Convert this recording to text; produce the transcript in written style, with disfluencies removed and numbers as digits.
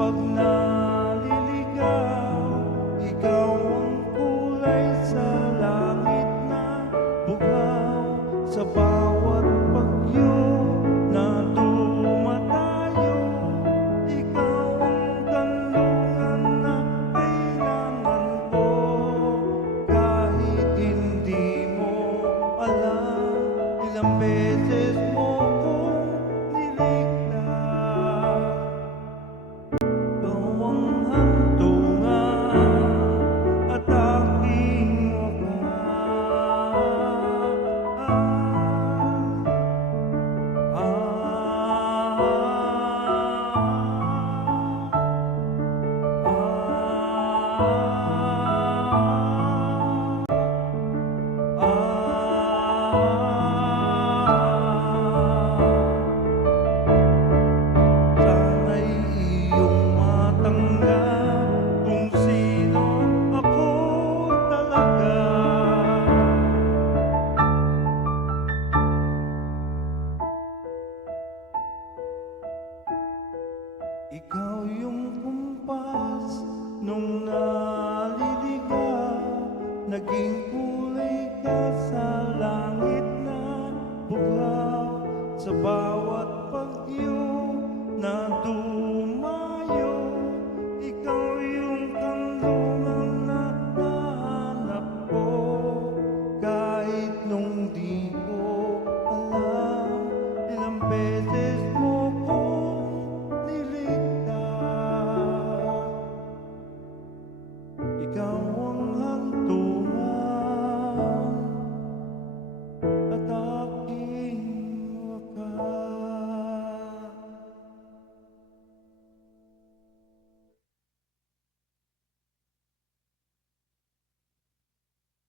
pag naliligaw, ikaw ang kulay sa langit na bugaw. Sa bawat bagyo na dumadayo, ikaw ang kanlungan na kailangan ko. Kahit hindi mo alam, ilang beses mo kong niligtas. Ikaw ang hantungan at aking sana'y iyong matanggap kung sino ako talaga. Ikaw yung kumpas nung naliligaw, naging kulay ka sa langit na bugaw. Sa bawat bagyo na dumayo, ikaw yung kanlungan na nahanap ko. Kahit nung di ko alam, ilang beses mo kong niligtas. Ikaw